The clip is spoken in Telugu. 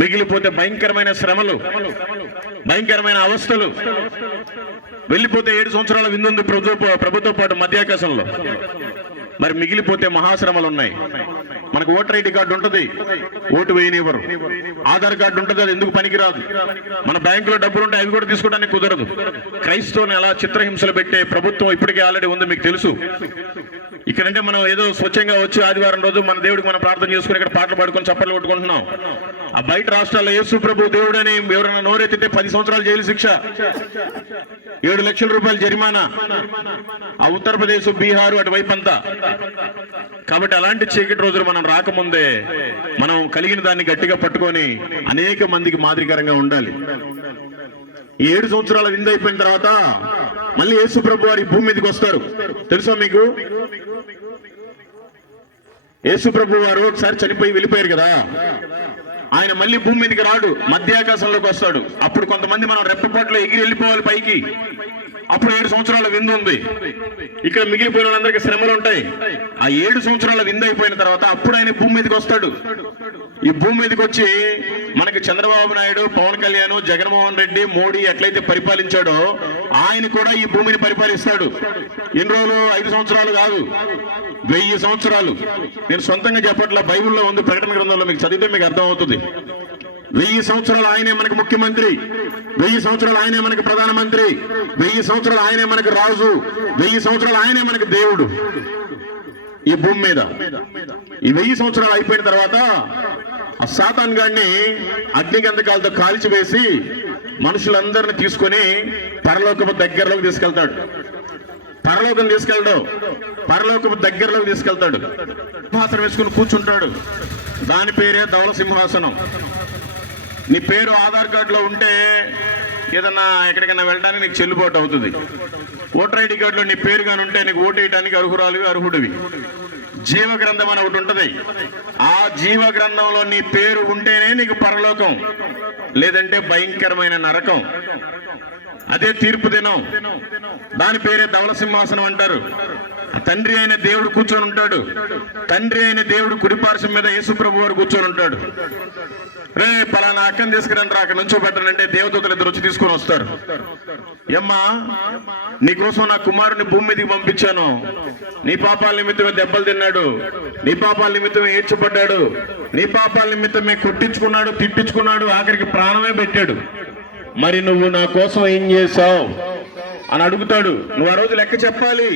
మిగిలిపోతే భయంకరమైన శ్రమలు, భయంకరమైన అవస్థలు. వెళ్ళిపోతే 7 సంవత్సరాల విందుంది ప్రభుత్వ పాటు మధ్యాకాశంలో. మరి మిగిలిపోతే మహాశ్రమలు ఉన్నాయి. మనకు ఓటర్ ఐడి కార్డు ఉంటుంది, ఓటు వేయనివ్వరు. ఆధార్ కార్డు ఉంటుంది, అది ఎందుకు పనికిరాదు. మన బ్యాంకులో డబ్బులు ఉంటాయి, అవి కూడా తీసుకోవడానికి కుదరదు. క్రైస్తవుని అలా చిత్రహింసలు పెట్టే ప్రభుత్వం ఇప్పటికే ఆల్రెడీ ఉంది, మీకు తెలుసు. ఇక్కడంటే మనం ఏదో స్వచ్ఛంగా వచ్చి ఆదివారం రోజు మన దేవుడికి మనం ప్రార్థన చేసుకుని ఇక్కడ పాటలు పాడుకొని చప్పట్లు కొట్టుకుంటున్నాం. ఆ బయట రాష్ట్రాల్లో యేసు ప్రభు దేవుడు అని ఎవరైనా నోరెత్తితే 10 సంవత్సరాలు జైలు శిక్ష, 7 లక్షల రూపాయలు జరిమానా. ఆ ఉత్తరప్రదేశ్, బీహారు అటువైపు అంతా. కాబట్టి అలాంటి చీకటి రోజులు మనం రాకముందే మనం కలిగిన దాన్ని గట్టిగా పట్టుకొని అనేక మందికి మాదిరికరంగా ఉండాలి. ఈ 7 సంవత్సరాల విందు అయిపోయిన తర్వాత మళ్ళీ యేసు ప్రభు వారి భూమి మీదకి వస్తారు. తెలుసా మీకు? యేసు ప్రభు వారు ఒకసారి చనిపోయి వెళ్ళిపోయారు కదా, ఆయన మళ్ళీ భూమి మీదకి రాడు, మధ్యాకాశంలోకి వస్తాడు. అప్పుడు కొంతమంది మనం రెప్పపాట్లో ఎగిరి వెళ్ళిపోవాలి పైకి. అప్పుడు 7 సంవత్సరాల విందు ఉంది. ఇక్కడ మిగిలిపోయిన వాళ్ళందరికీ శ్రమలు ఉంటాయి. ఆ 7 సంవత్సరాల విందు అయిపోయిన తర్వాత అప్పుడు ఆయన భూమి మీదకి వస్తాడు. ఈ భూమి మీదకి వచ్చి మనకి చంద్రబాబు నాయుడు, పవన్ కళ్యాణ్, జగన్మోహన్ రెడ్డి, మోడీ ఎట్లయితే పరిపాలించాడో ఆయన కూడా ఈ భూమిని పరిపాలిస్తాడు. ఎన్ని రోజులు? 5 సంవత్సరాలు కాదు, 1000 సంవత్సరాలు. నేను సొంతంగా చెప్పట్లా, బైబిల్లో ఉంది, ప్రకటన గ్రంథంలో. మీకు చదివితే మీకు అర్థం అవుతుంది. 1000 సంవత్సరాలు ఆయనే మనకు ముఖ్యమంత్రి, 1000 సంవత్సరాలు ఆయనే మనకు ప్రధానమంత్రి, 1000 సంవత్సరాలు ఆయనే మనకు రాజు, 1000 సంవత్సరాలు ఆయనే మనకు దేవుడు ఈ భూమి మీద. ఈ 1000 సంవత్సరాలు అయిపోయిన తర్వాత ఆ సాతాన్ గాడిని అగ్నిగంధకాలతో కాల్చివేసి మనుషులందరిని తీసుకొని పరలోకపు దగ్గరలోకి తీసుకెళ్తాడు. పరలోకం తీసుకెళ్ళడు, పరలోకపు దగ్గరలోకి తీసుకెళ్తాడు. సింహాసనం వేసుకుని కూర్చుంటాడు. దాని పేరే ధవళ సింహాసనం. నీ పేరు ఆధార్ కార్డులో ఉంటే ఏదన్నా ఎక్కడికైనా వెళ్ళడానికి నీకు చెల్లుబాటు అవుతుంది. ఓటర్ ఐడి కార్డులో నీ పేరు కానీ ఉంటే నీకు ఓటు వేయడానికి అర్హుడివి. జీవ గ్రంథం అని ఒకటి ఉంటుంది. ఆ జీవ గ్రంథంలో నీ పేరు ఉంటేనే నీకు పరలోకం, లేదంటే భయంకరమైన నరకం. అదే తీర్పు దినం. దాని పేరే ధవళ సింహాసనం అంటారు. తండ్రి అయిన దేవుడు కూర్చొని ఉంటాడు. తండ్రి అయిన దేవుడు కుడిపార్శ్వం మీద యేసు ప్రభు వారు కూర్చొని ఉంటాడు. రే పలానా అక్కని తీసుకురండి రా, అక్కడ నుంచో పెట్టనంటే దేవదూతలు 2 వచ్చి తీసుకొని వస్తారు. ఏమ్మా, నీకోసం నా కుమారుని భూమి మీదకి పంపించాను. నీ పాపాల నిమిత్తమే దెబ్బలు తిన్నాడు, నీ పాపాల నిమిత్తమే ఏడ్చబడ్డాడు, నీ పాపాల నిమిత్తమే కొట్టించుకున్నాడు, తిట్టించుకున్నాడు, ఆఖరికి ప్రాణమే పెట్టాడు. మరి నువ్వు నా కోసం ఏం చేశావు అని అడుగుతాడు. నువ్వు ఆ రోజు లెక్క చెప్పాలి.